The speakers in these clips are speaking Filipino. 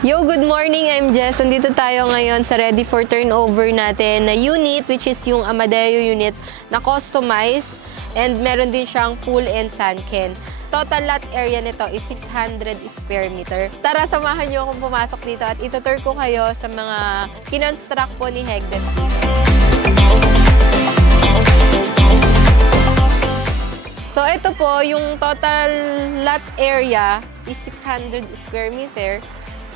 Yo, good morning! I'm Jess. Nandito tayo ngayon sa ready for turnover natin na unit, which is yung Amadeo unit na customized. And meron din siyang pool and sunken. Total lot area nito is 600 square meter. Tara, samahan niyo akong pumasok dito at itutur ko kayo sa mga kinonstruct po ni Hegdes dito. So, ito po, yung total lot area is 600 square meter.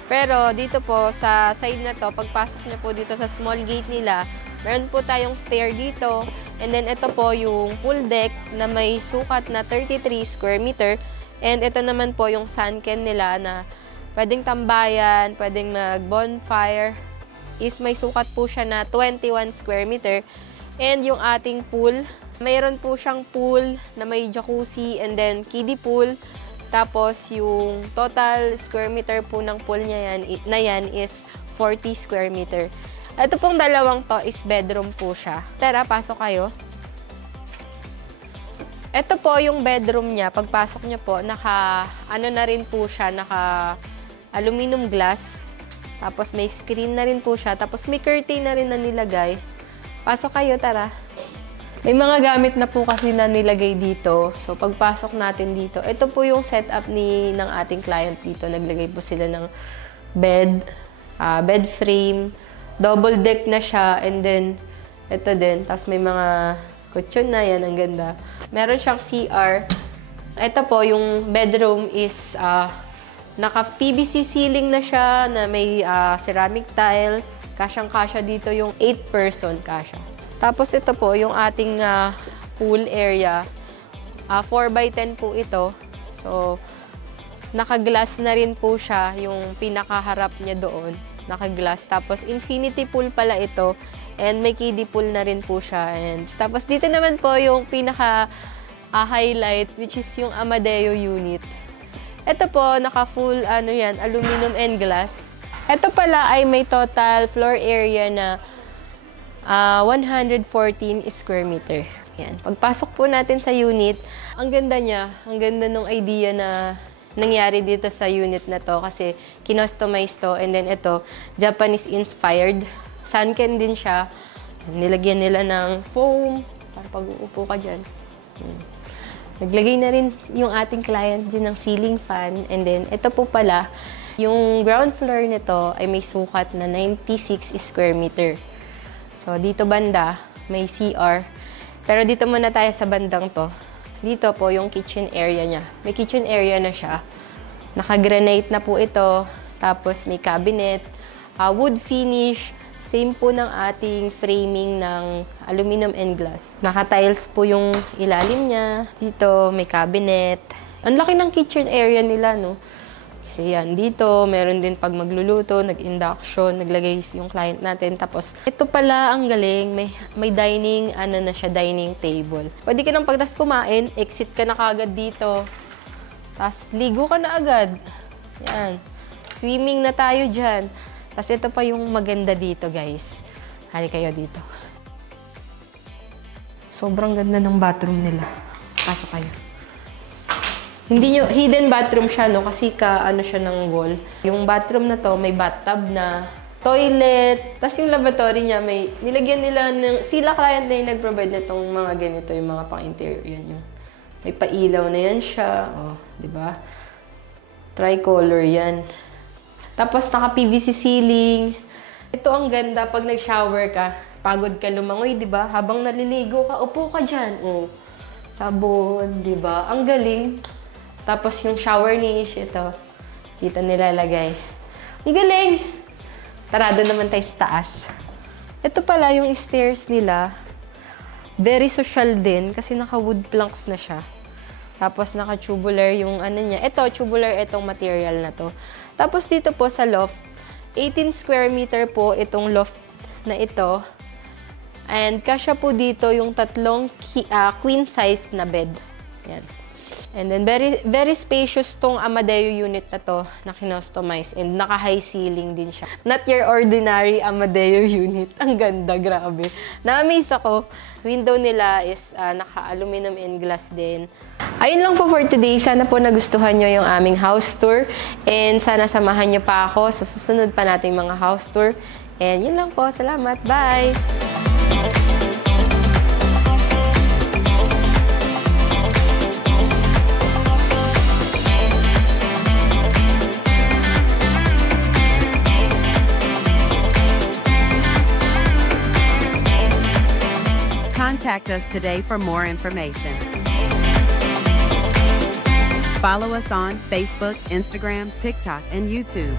Pero dito po, sa side na to, pagpasok niyo po dito sa small gate nila, meron po tayong stair dito. And then ito po yung pool deck na may sukat na 33 square meter. And ito naman po yung sunken nila na pwedeng tambayan, pwedeng mag-bonfire. Is may sukat po siya na 21 square meter. And yung ating pool, mayroon po siyang pool na may jacuzzi and then kiddie pool. Tapos, yung total square meter po ng pool niya yan is 40 square meter. Ito pong dalawang to is bedroom po siya. Tara, pasok kayo. Ito po yung bedroom niya. Pagpasok niyo po, ano na rin po siya, naka aluminum glass. Tapos, may screen na rin po siya. Tapos, may curtain na rin na nilagay. Pasok kayo, tara. May mga gamit na po kasi na nilagay dito. So, pagpasok natin dito, ito po yung setup ng ating client dito. Naglagay po sila ng bed, bed frame, double deck na siya, and then, ito din. Tapos may mga kutsyon na yan, ang ganda. Meron siyang CR. Ito po, yung bedroom is naka-PVC ceiling na siya, na may ceramic tiles. Kasyang-kasya dito yung 8-person kasya. Tapos ito po, yung ating pool area. 4x10 po ito. So, naka-glass na rin po siya, yung pinakaharap niya doon. Naka-glass. Tapos, infinity pool pala ito. And may kiddie pool na rin po siya. And, tapos, dito naman po yung pinaka-highlight, which is yung Amadeo unit. Ito po, naka-full, aluminum and glass. Ito pala ay may total floor area na 114 square meter. Yan. Pagpasok po natin sa unit, ang ganda niya. Ang ganda ng idea na nangyari dito sa unit na to kasi kinostomize to. And then ito, Japanese-inspired. Sunken din siya. Nilagyan nila ng foam para pag-uupo ka dyan. Naglagay na rin yung ating client dyan ng ceiling fan. And then, ito po pala, yung ground floor nito ay may sukat na 96 square meter. So, dito banda, may CR. Pero dito muna tayo sa bandang to. Dito po yung kitchen area niya. May kitchen area na siya. Naka-granite na po ito. Tapos may cabinet. Wood finish. Same po ng ating framing ng aluminum and glass. Naka-tiles po yung ilalim niya. Dito may cabinet. Ang laki ng kitchen area nila, no? Kasi yan, dito, meron din pag magluluto, nag-induction, naglagay yung client natin. Tapos, ito pala ang galing, may dining, na siya, dining table. Pwede ka nang pagtas kumain, exit ka na kagad dito. Tapos, ligo ka na agad. Yan. Swimming na tayo dyan. Tapos, ito pa yung maganda dito, guys. Hali kayo dito. Sobrang ganda ng bathroom nila. Pasok kayo. Hindi nyo, hidden bathroom siya, no? Kasi siya ng wall. Yung bathroom na to, may bathtub na, toilet, tapos yung lavatory niya, nilagyan nila sila client na yung nag-provide nitong mga ganito, yung mga pang-interior yan. May pailaw na yan siya, di ba? Tricolor yan. Tapos naka-PVC ceiling. Ito ang ganda, pag nag-shower ka, pagod ka lumangoy, di ba? Habang naliligo ka, upo ka dyan. Sabon, di ba? Ang galing. Tapos yung shower niche, ito. Dito nilalagay. Ang galing! Tara, doon naman tayo sa taas. Ito pala yung stairs nila. Very social din kasi naka-wood planks na siya. Tapos naka-tubular yung niya. Ito, tubular itong material na to. Tapos dito po sa loft, 18 square meter po itong loft na ito. And kasya po dito yung tatlong queen size na bed. Yan. And then very very spacious tong Amadeo unit na to na kinostomize and naka-high ceiling din siya. Not your ordinary Amadeo unit. Ang ganda, grabe. Na-amaze ako. Window nila is naka-aluminum and glass din. Ayun lang po for today. Sana po nagustuhan nyo yung aming house tour. And sana samahan nyo pa ako sa susunod pa nating mga house tour. And yun lang po. Salamat. Bye! Contact us today for more information. Follow us on Facebook, Instagram, TikTok, and YouTube.